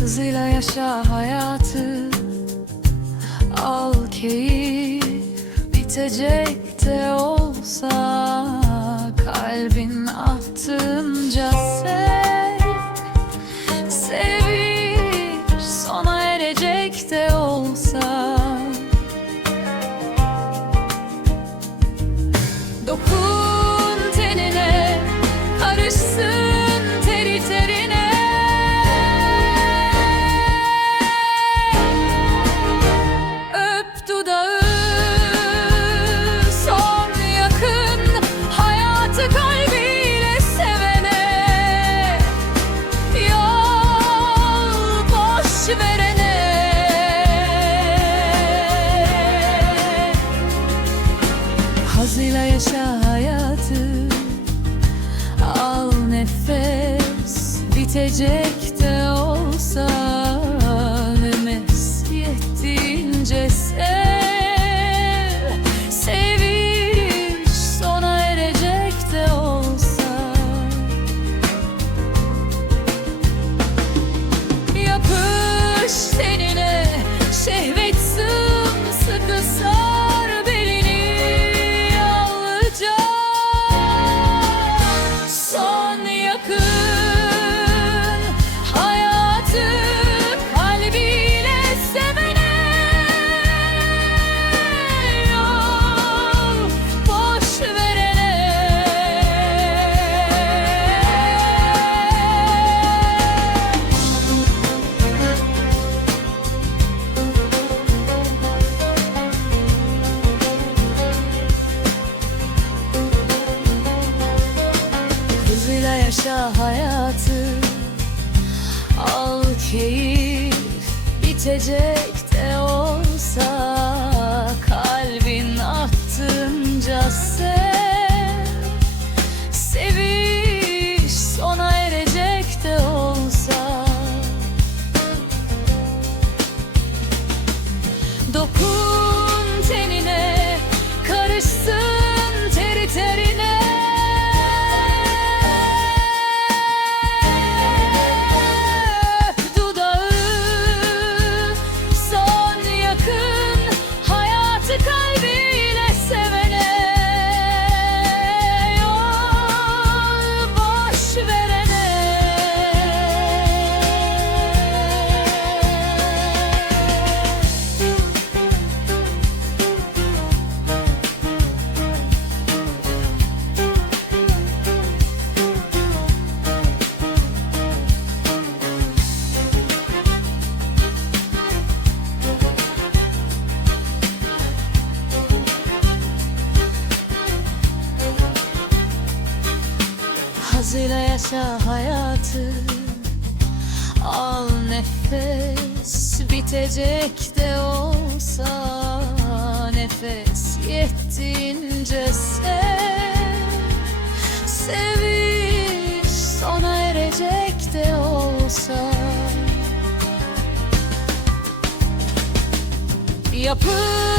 Hızıyla yaşa hayatı. Al keyif Bitecek de olsa Kalbin attığınca sev. gece. yaşa hayatı. Al keyif bitecek de olsa. Gazıyla yaşa hayatı. Al nefes Bitecek de olsa Nefes. Yettiğince sev. Seviş sona erecek de olsa. Yapın